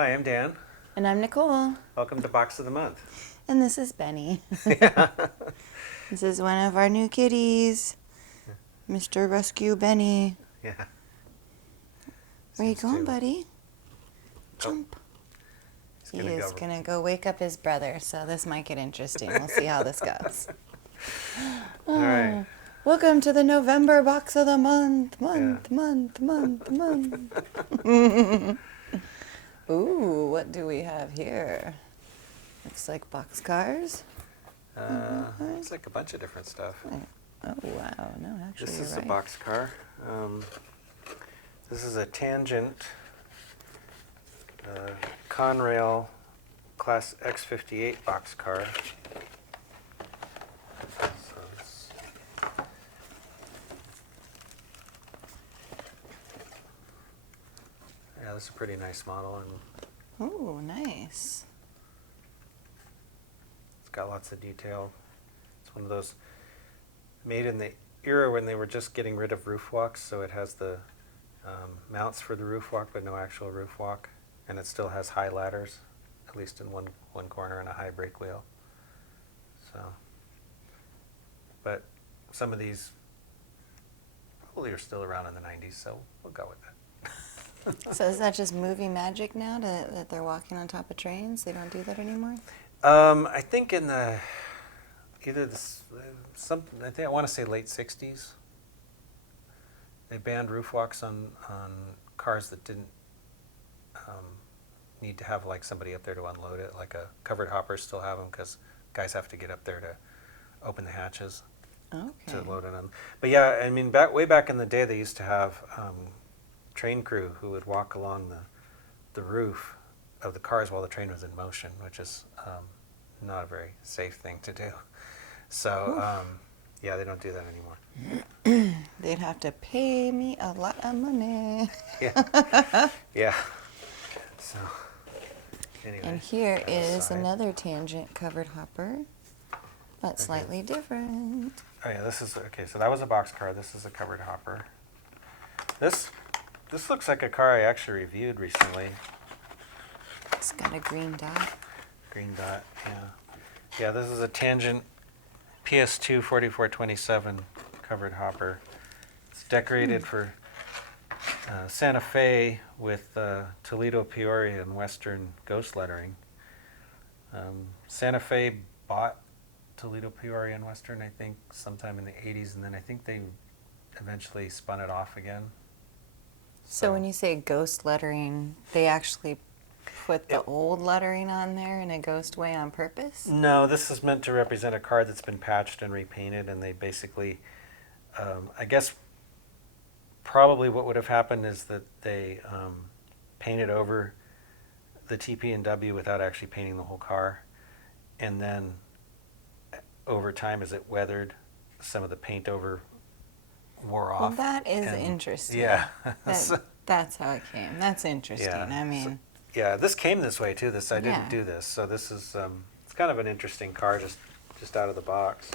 Hi, I'm Dan. And I'm Nichole. Welcome to Box of the Month. And this is Benny. Yeah. This is one of our new kitties, Mr. Rescue Benny. Yeah. Where you Seems going, to- buddy? Oh, Jump. he's He gonna is go. going to go wake up his brother, so this might get interesting. We'll see how this goes. All right. Welcome to the November Box of the Month. Yeah. Month. Ooh, what do we have here? Looks like boxcars. It's like a bunch of different stuff. Oh, wow. No, actually, This you're is right. a boxcar. This is a tangent Conrail Class X58 boxcar. Yeah, this is a pretty nice model, and Ooh, nice. it's got lots of detail. It's one of those made in the era when they were just getting rid of roof walks, so it has the mounts for the roof walk, but no actual roof walk, and it still has high ladders, at least in one corner, and a high brake wheel. So, but some of these probably are still around in the 90s, so we'll go with it. So is that just movie magic now that they're walking on top of trains? They don't do that anymore? I think in the I want to say late 60s, they banned roof walks on cars that didn't need to have like somebody up there to unload it. Like a covered hoppers still have them because guys have to get up there to open the hatches Okay. to load it on. But yeah, I mean, way back in the day, they used to have train crew who would walk along the roof of the cars while the train was in motion, which is not a very safe thing to do. So yeah, they don't do that anymore. They'd have to pay me a lot of money. Yeah. Yeah. So anyway. And here is side. another tangent covered hopper, but Okay. slightly different. Oh yeah, this is okay. So that was a boxcar. This is a covered hopper. This looks like a car I actually reviewed recently. It's got a green dot. Green dot. Yeah. Yeah. This is a Tangent PS2 4427 covered hopper. It's decorated for Santa Fe with Toledo, Peoria, and Western ghost lettering. Santa Fe bought Toledo, Peoria, and Western, I think, sometime in the 80s, and then I think they eventually spun it off again. So when you say ghost lettering, they actually put the old lettering on there in a ghost way on purpose? No, this is meant to represent a car that's been patched and repainted, and they basically, I guess, probably what would have happened is that they painted over the TP&W without actually painting the whole car, and then over time, as it weathered, some of the paint over wore off. Well, that is and- interesting. Yeah. That's how it came. That's interesting. Yeah. I mean, Yeah, this came this way too. I didn't Yeah. do this, so this is it's kind of an interesting car just out of the box.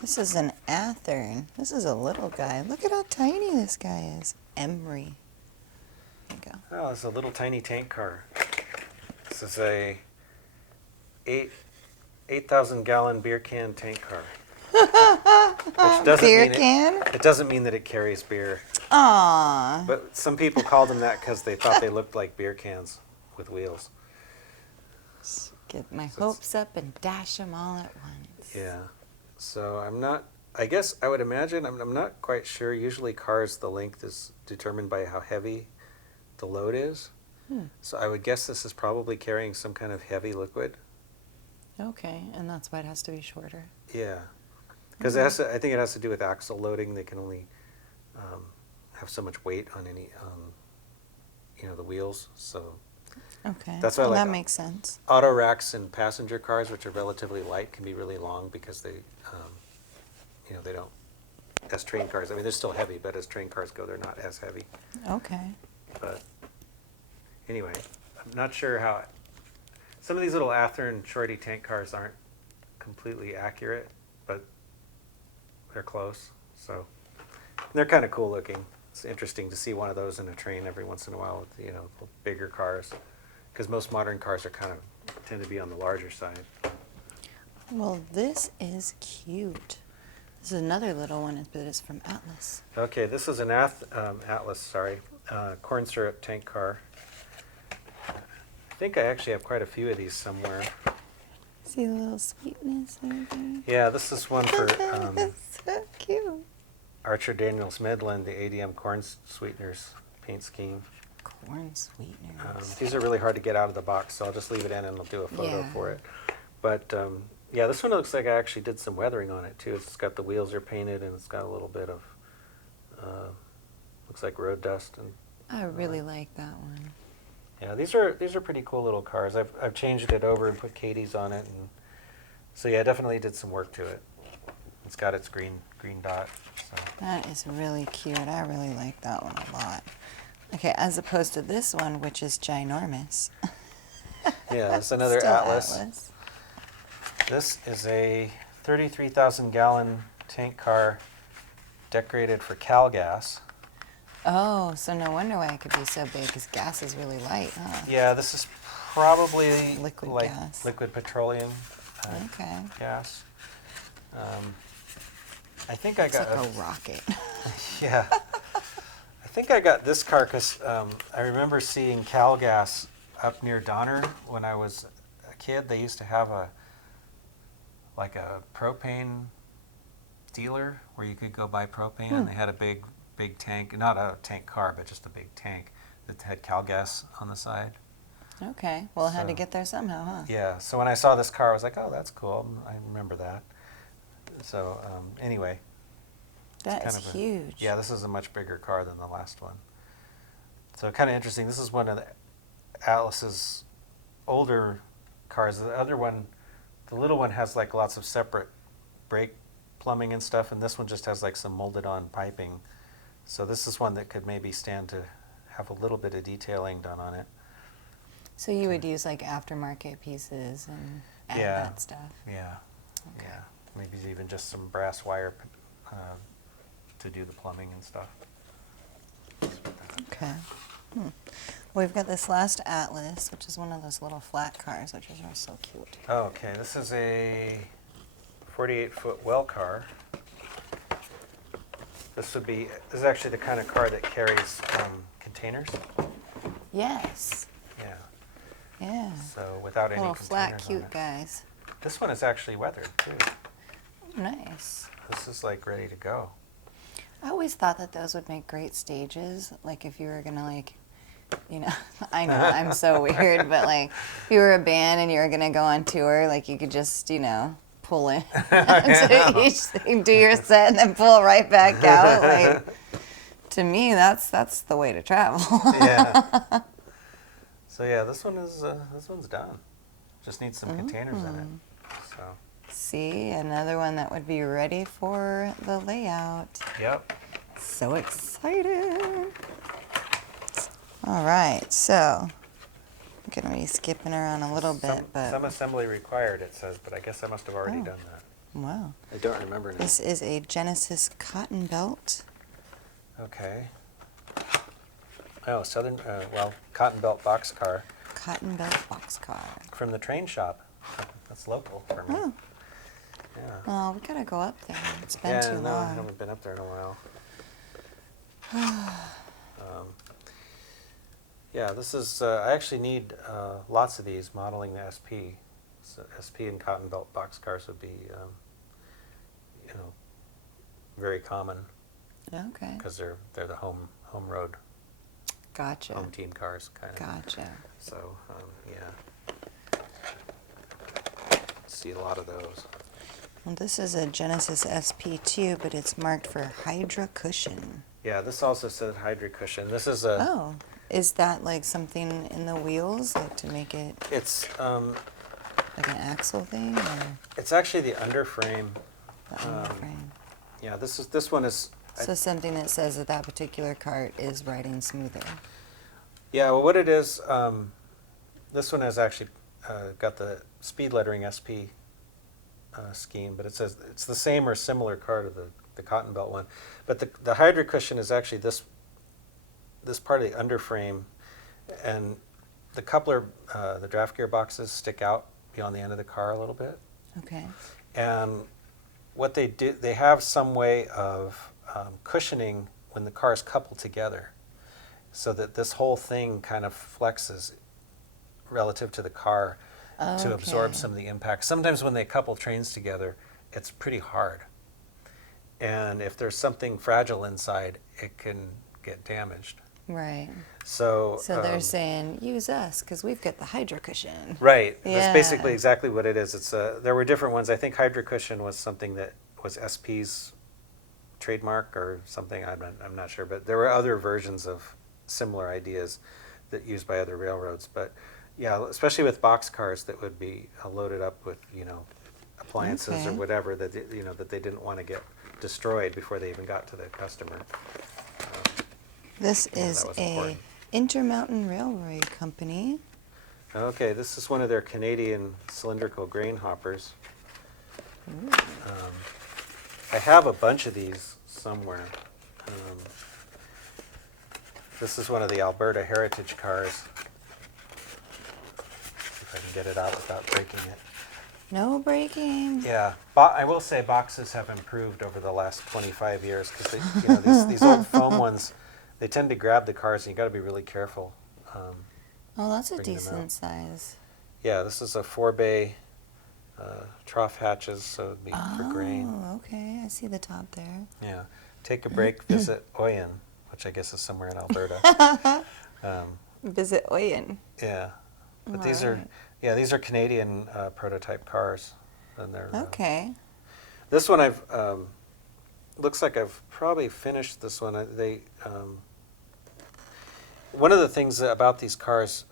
this is an Athearn. This is a little guy. Look at how tiny this guy is. Emery. There you go. Oh, it's a little tiny tank car. This is a 8,000 gallon beer can tank car. Which doesn't Beer mean can? It doesn't mean that it carries beer, Aww. but some people called them that because they thought they looked like beer cans with wheels. Get my hopes up and dash them all at once. Yeah. So I guess I would imagine, I'm not quite sure. Usually cars, the length is determined by how heavy the load is. So I would guess this is probably carrying some kind of heavy liquid. Okay, and that's why it has to be shorter. Yeah. Because I think it has to do with axle loading. They can only have so much weight on any, the wheels. So Okay, That's why I well, like- that makes sense. auto racks and passenger cars, which are relatively light, can be really long because they don't, as train cars, I mean, they're still heavy, but as train cars go, they're not as heavy. Okay. But anyway, I'm not sure how, some of these little Athearn Shorty tank cars aren't completely accurate, but they're close. So they're kind of cool looking. it's interesting to see one of those in a train every once in a while with, you know, bigger cars, because most modern cars are tend to be on the larger side. Well, this is cute. This is another little one, but it's from Atlas. Okay, this is an Atlas, sorry, corn syrup tank car. I think I actually have quite a few of these somewhere. See a little sweetness over there? Yeah, this is one for It's so cute. Archer Daniels Midland, the ADM corn sweeteners paint scheme. Corn sweeteners. These are really hard to get out of the box, so I'll just leave it in and I'll do a photo Yeah. for it. But yeah, this one looks like I actually did some weathering on it too. It's got the wheels are painted and it's got a little bit of looks like road dust. And I really like that one. yeah, these are pretty cool little cars. I've changed it over and put Katie's on it, and so yeah, definitely did some work to it. It's got its green dot. So. That is really cute. I really like that one a lot. Okay, as opposed to this one, which is ginormous. Yeah, it's another Still Atlas. This is a 33,000 gallon tank car decorated for Cal Gas. Oh, so no wonder why it could be so big, because gas is really light, huh? Yeah, this is probably Liquid like gas. liquid petroleum Okay. gas. I think I It's got like a rocket. yeah. I think I got this car because I remember seeing Cal Gas up near Donner when I was a kid. They used to have a propane dealer where you could go buy propane, and they had a big tank, not a tank car, but just a big tank that had Cal Gas on the side. Okay, well, it had to So- get there somehow, huh? Yeah, so when I saw this car, I was like, oh, that's cool. I remember that. So anyway. That is kind of huge. Yeah, this is a much bigger car than the last one. So kind of interesting. This is one of the Atlas's older cars. The other one, the little one, has like lots of separate brake plumbing and stuff, and this one just has like some molded on piping. So this is one that could maybe stand to have a little bit of detailing done on it. So you would use like aftermarket pieces and add Yeah. that stuff. Yeah, Okay. yeah. Maybe even just some brass wire to do the plumbing and stuff. Okay. We've got this last Atlas, which is one of those little flat cars, which is so cute. Oh, okay, this is a 48-foot well car. This is actually the kind of car that carries containers. Yes. Yeah, Yeah. so without any Little containers flat, on cute it. guys. This one is actually weathered too. Nice. This is like ready to go. I always thought that those would make great stages. Like if you were gonna I know I'm so weird, but like if you were a band and you were gonna go on tour, like you could just, pull in to each thing, do your set, and then pull right back out. Like to me, that's the way to travel. Yeah. So yeah, this one's done. Just needs some containers in it. So. See, another one that would be ready for the layout. Yep. So excited. All right, so I'm going to be skipping around a little bit, but Some assembly required, it says, but I guess I must have already Oh. done that. wow. I don't remember now. This is a Genesis cotton belt. Okay. Oh, cotton belt boxcar Cotton belt boxcar. from the train shop. That's local for me. Oh, Yeah. well, we got to go up there. It's been Yeah, too no, I long. haven't been up there in a while. Yeah, this is, I actually need lots of these modeling the SP. So SP and cotton belt boxcars would be, very common Okay. because they're the home road, Gotcha. home team cars kind of. Gotcha. So, yeah. See a lot of those. Well, this is a Genesis SP2, but it's marked for Hydra Cushion. Yeah, this also says Hydra Cushion. This is a, Oh, is that like something in the wheels, like to make it it's like an axle thing, or it's actually the underframe. the underframe? Yeah, this one is. So something that says that that particular cart is riding smoother. Yeah, well, what it is, this one has actually got the speed lettering SP scheme, but it says it's the same or similar car to the cotton belt one. But the Hydra Cushion is actually this this part of the underframe, and the coupler, the draft gear boxes stick out beyond the end of the car a little bit. Okay. And what they do, they have some way of cushioning when the cars couple together, so that this whole thing kind of flexes relative to the car to absorb Okay. some of the impact. Sometimes when they couple trains together, it's pretty hard. And if there's something fragile inside, it can get damaged. Right. So, So they're saying use us because we've got the hydro cushion. right. Yeah. That's basically exactly what it is. It's there were different ones. I think Hydro Cushion was something that was SP's trademark or something. I'm not sure. But there were other versions of similar ideas that used by other railroads. But yeah, especially with boxcars that would be loaded up with, appliances or Okay. whatever that that they didn't want to get destroyed before they even got to the customer. This Yeah, is that was a important. Intermountain Railway Company. Okay, this is one of their Canadian cylindrical grain hoppers. I have a bunch of these somewhere. This is one of the Alberta Heritage cars. See if I can get it out without breaking it. No braking. Yeah, I will say boxes have improved over the last 25 years because these old foam ones, they tend to grab the cars, and you got to be really careful. Oh, that's a Bring them out. decent size. Yeah, this is a 4-bay trough hatches, so it'd be for grain. Oh, okay. I see the top there. Yeah, take a break, visit Oyen, which I guess is somewhere in Alberta. Visit Oyen. Yeah, but All these right. are Canadian prototype cars, and they're Okay. this one I've looks like I've probably finished this one. One of the things about these cars,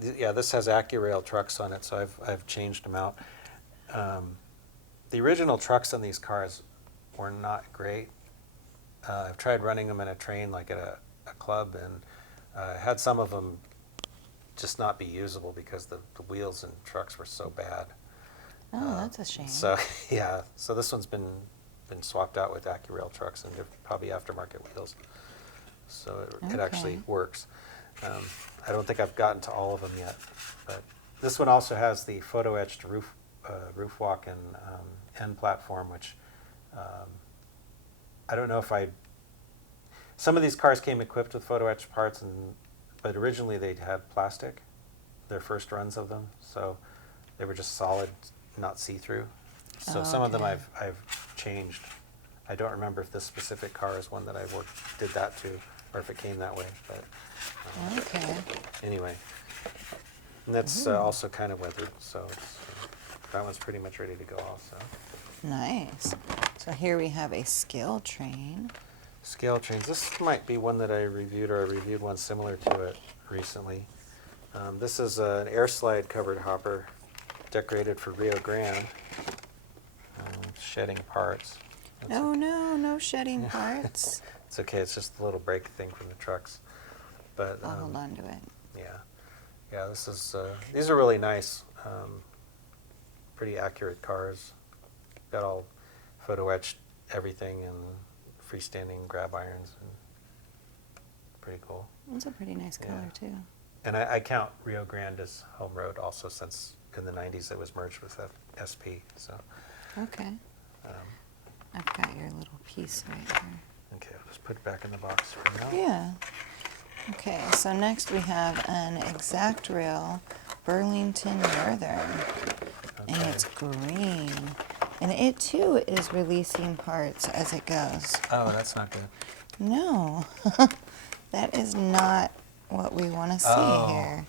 this has AccuRail trucks on it, so I've changed them out. The original trucks on these cars were not great. I've tried running them in a train, like at a club, and had some of them just not be usable because the wheels and trucks were so bad. Oh, that's a shame. So yeah, so this one's been swapped out with AccuRail trucks, and they're probably aftermarket wheels. So it actually Okay. works. I don't think I've gotten to all of them yet, but this one also has the photo etched roof walk and end platform, which I don't know if some of these cars came equipped with photo etched parts, but originally they had plastic, their first runs of them, so they were just solid, not see-through. So some of them Okay. I've changed. I don't remember if this specific car is one that I did that to, or if it came that way. But Okay. anyway, and that's also kind of weathered, so that one's pretty much ready to go also. Nice. So here we have a ScaleTrain. ScaleTrains. This might be one that I reviewed, or I reviewed one similar to it recently. This is an air slide covered hopper decorated for Rio Grande. Shedding parts. That's Oh no, no shedding parts. It's okay. It's just a little brake thing from the trucks. But I'll hold on to it. yeah. This is these are really nice, pretty accurate cars. Got all photo etched everything and freestanding grab irons, and pretty cool. It's a pretty nice color Yeah. too. And I count Rio Grande as home road also, since in the 90s it was merged with SP. So Okay. I've got your little piece right here. okay, I'll just put it back in the box for now. Yeah. Okay, so next we have an ExactRail Burlington Northern. And Okay. it's green. And it too is releasing parts as it goes. Oh, that's not good. No, that is not what we want to see here.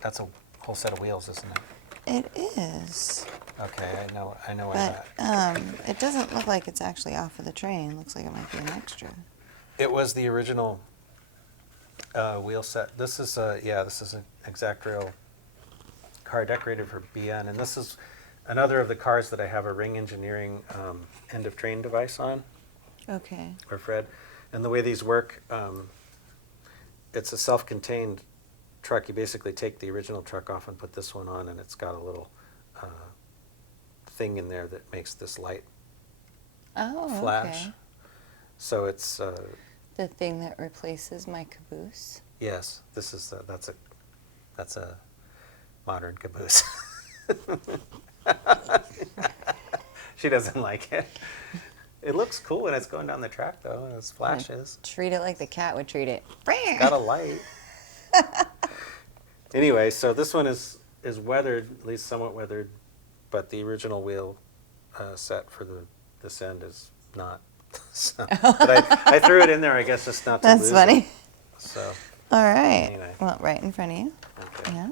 That's a whole set of wheels, isn't it? It is, Okay, I know what but that. it doesn't look like it's actually off of the train. Looks like it might be an extra. It was the original wheel set. This is an ExactRail car decorated for BN, and this is another of the cars that I have a Ring Engineering end of train device on, Okay. or Fred. And the way these work, it's a self-contained truck. You basically take the original truck off and put this one on, and it's got a little thing in there that makes this light Oh, flash. okay. So it's the thing that replaces my caboose? Yes, this is that's a modern caboose. She doesn't like it. It looks cool when it's going down the track though, and it flashes. Treat it like the cat would treat it. It's got a light. Anyway, so this one is weathered, at least somewhat weathered, but the original wheel set for this end is not. So, but I threw it in there, I guess, just not to That's lose funny. it. So, All right. Anyway. Well, right in front of you. okay. Yeah.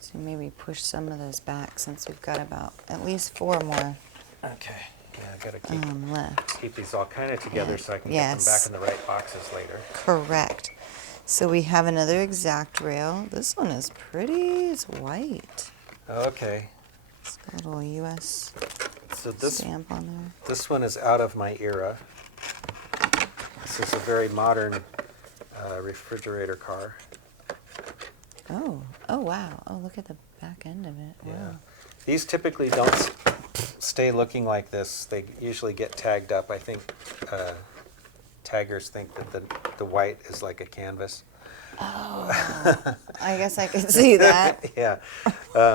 So maybe push some of those back since we've got about at least 4 more Okay. Yeah, I gotta keep left. keep these all kind of together Yeah. so I can Yes. get them back in the right boxes later. Correct. So we have another ExactRail. This one is pretty. It's white. Okay. It's got a little U.S. So this stamp on there. this one is out of my era. This is a very modern refrigerator car. Oh. Oh, wow. Oh, look at the back end of it. Wow. Yeah. These typically don't stay looking like this. They usually get tagged up. I think taggers think that the white is like a canvas. Oh. I guess I could see that. Yeah.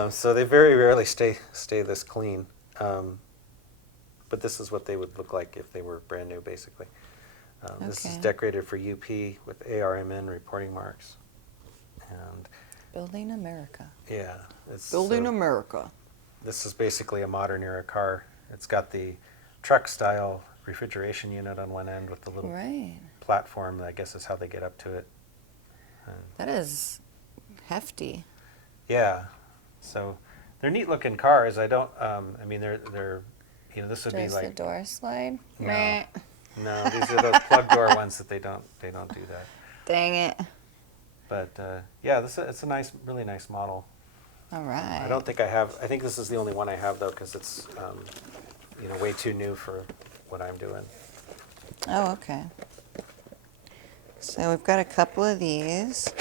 So they very rarely stay this clean. But this is what they would look like if they were brand new, basically. This is Okay. decorated for UP with ARMN reporting marks. And Building America. yeah, it's Building America. This is basically a modern era car. It's got the truck style refrigeration unit on one end with the little Right. platform. I guess is how they get up to it. That is hefty. Yeah, so they're neat looking cars. I don't. I mean, they're this would Does be the like door slide? No. Meh. no. These are those plug door ones that they don't do that. Dang it. But yeah, it's a nice, really nice model. All right. I don't think I have. I think this is the only one I have though, because it's way too new for what I'm doing. Oh, okay. So we've got a couple of these.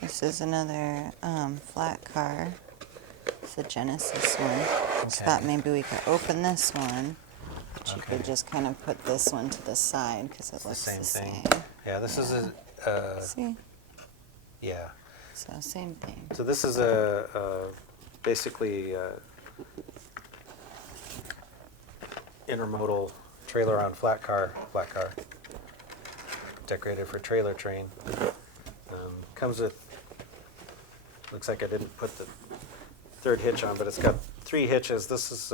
This is another flat car. It's a Genesis one. Just Okay. thought maybe we could open this one. But you Okay. could just kind of put this one to the side because it It's the looks same the thing. same. Yeah, this is Yeah. a See? yeah. So same thing. So this is basically intermodal trailer on flat car, decorated for trailer train. Comes with, looks like I didn't put the third hitch on, but it's got 3 hitches. This is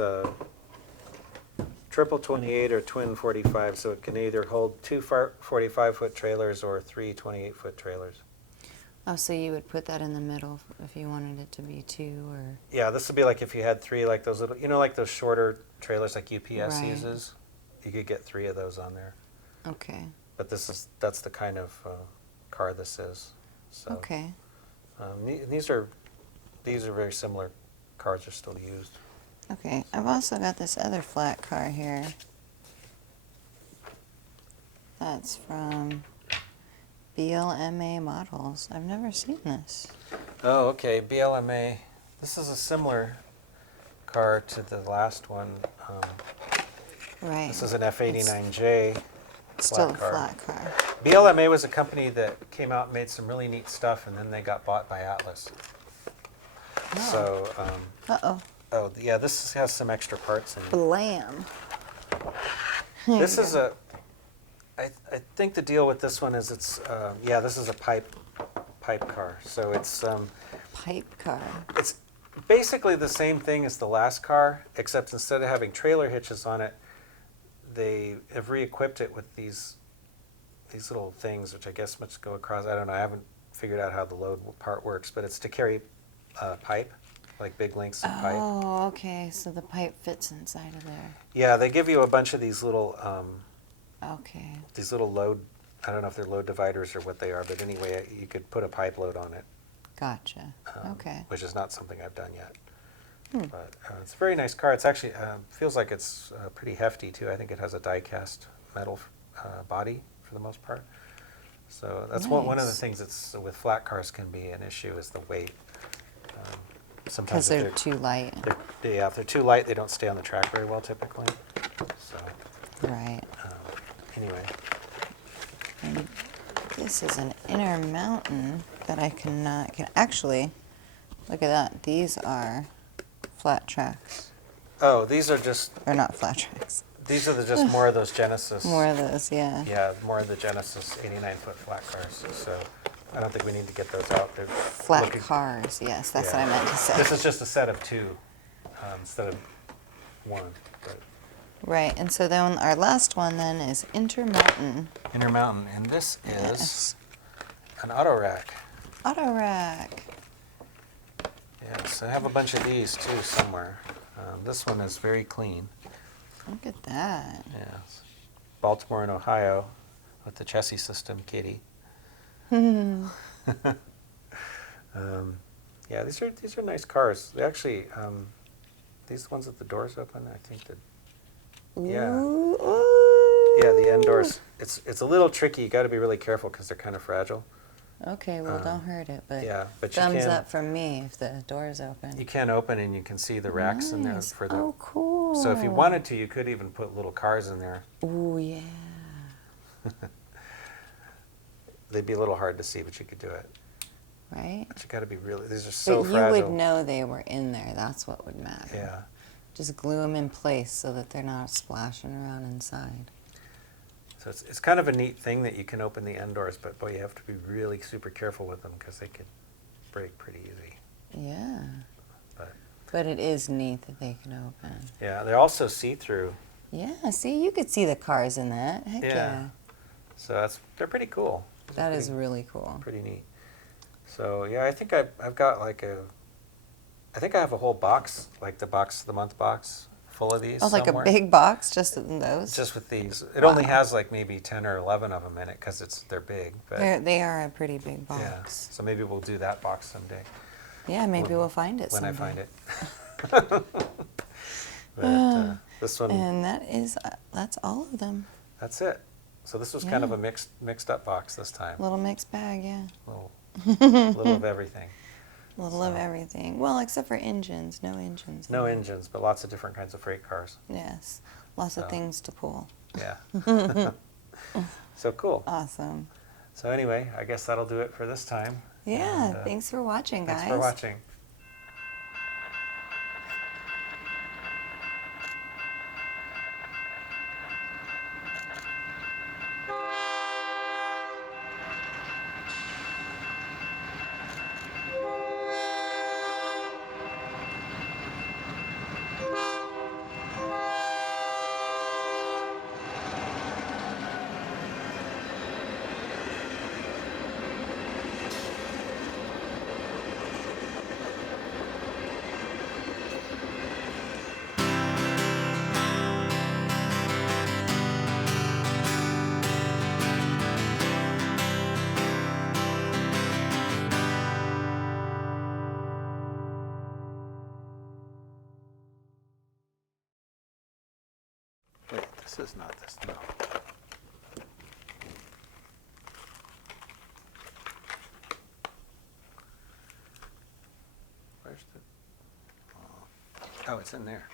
triple 28 or twin 45, so it can either hold 2 45-foot trailers or 3 28-foot trailers. Oh, so you would put that in the middle if you wanted it to be 2 or... Yeah, this would be like if you had 3, like those little, like those shorter trailers like UPS Right. uses. You could get 3 of those on there. Okay. But that's the kind of car this is. So, Okay. these are very similar. Cars are still used. Okay. I've also got this other flat car here. That's from BLMA Models. I've never seen this. Oh, okay. BLMA. This is a similar car to the last one. Right. This is an F89J. Still a flat car. flat car. BLMA was a company that came out and made some really neat stuff, and then they got bought by Atlas. Oh. So, Uh-oh. oh yeah, this has some extra parts in it. Blam. This is I think the deal with this one is it's, this is a pipe car. So it's Pipe car. it's basically the same thing as the last car, except instead of having trailer hitches on it, they have re-equipped it with these little things, which I guess must go across. I don't know. I haven't figured out how the load part works, but it's to carry pipe, like big lengths of pipe. Oh, okay. So the pipe fits inside of there. Yeah, they give you a bunch of these little Okay. load. I don't know if they're load dividers or what they are, but anyway, you could put a pipe load on it. Gotcha. Okay. Which is not something I've done yet. Hmm. But it's a very nice car. It's actually feels like it's pretty hefty too. I think it has a die-cast metal body for the most part. So that's one of the Nice. things that's with flat cars can be an issue is the weight. Because Sometimes they're if too light. if they're too light, they don't stay on the track very well typically. So Right. anyway, And this is an InterMountain that I can actually, look at that. These are flat tracks. Oh, these are just, Or not flat tracks. these are just more of those Genesis. More of those, yeah. Yeah, more of the Genesis 89-foot flat cars. So I don't think we need to get those out. They're Flat looking- cars, yes, that's yeah. what I meant to say. This is just a set of two instead of one. But Right, and so then our last one then is InterMountain. InterMountain, and this is Yes. an auto rack. Auto rack. Yes, I have a bunch of these too somewhere. This one is very clean. Look at that. Yes, Baltimore and Ohio with the chassis system, Kitty. Yeah, these are nice cars. They actually, these ones with the doors open, I think that. Yeah. Ooh. Yeah, the end doors. It's a little tricky. You got to be really careful because they're kind of fragile. Okay, well, don't hurt it, but Yeah, but you thumbs can. up from me if the door's open. You can open and you can see the racks in there Nice. for the. Oh, cool. So if you wanted to, you could even put little cars in there. Ooh, yeah. They'd be a little hard to see, but you could do it. Right? But you got to be really. These are so But you fragile. would know they were in there. That's what would matter. Yeah. Just glue them in place so that they're not splashing around inside. So it's kind of a neat thing that you can open the end doors, but boy, you have to be really super careful with them because they could break pretty easy. Yeah. But But it is neat that they can open. yeah, they're also see-through. Yeah, see, you could see the cars in that. Heck yeah. So they're pretty cool. That is really cool. Pretty neat. So yeah, I think I've got I think I have a whole box, like the box of the month box, full of these. Oh, like somewhere. a big box just in those? Just with these. It Wow. only has like maybe 10 or 11 of them in it because they're big. But They are a pretty big yeah, box. so maybe we'll do that box someday. Yeah, maybe when- we'll find it when someday. I find it. But this one, And that's all of them. that's it. So this was kind of Yeah. a mixed up box this time. Little mixed bag, yeah. Little of everything. Little of everything. Well, except for engines. No engines. No engines, but lots of different kinds of freight cars. Yes. Lots of So. things to pull. Yeah. So cool. Awesome. So anyway, I guess that'll do it for this time. Yeah, And, thanks for watching, guys. Thanks for watching. Wait, this is not this, no. Where's the, oh, it's in there.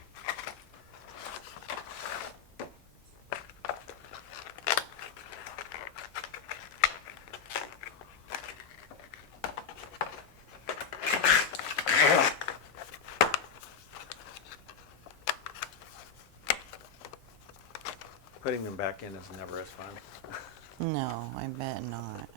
Putting them back in is never as fun. No, I bet not.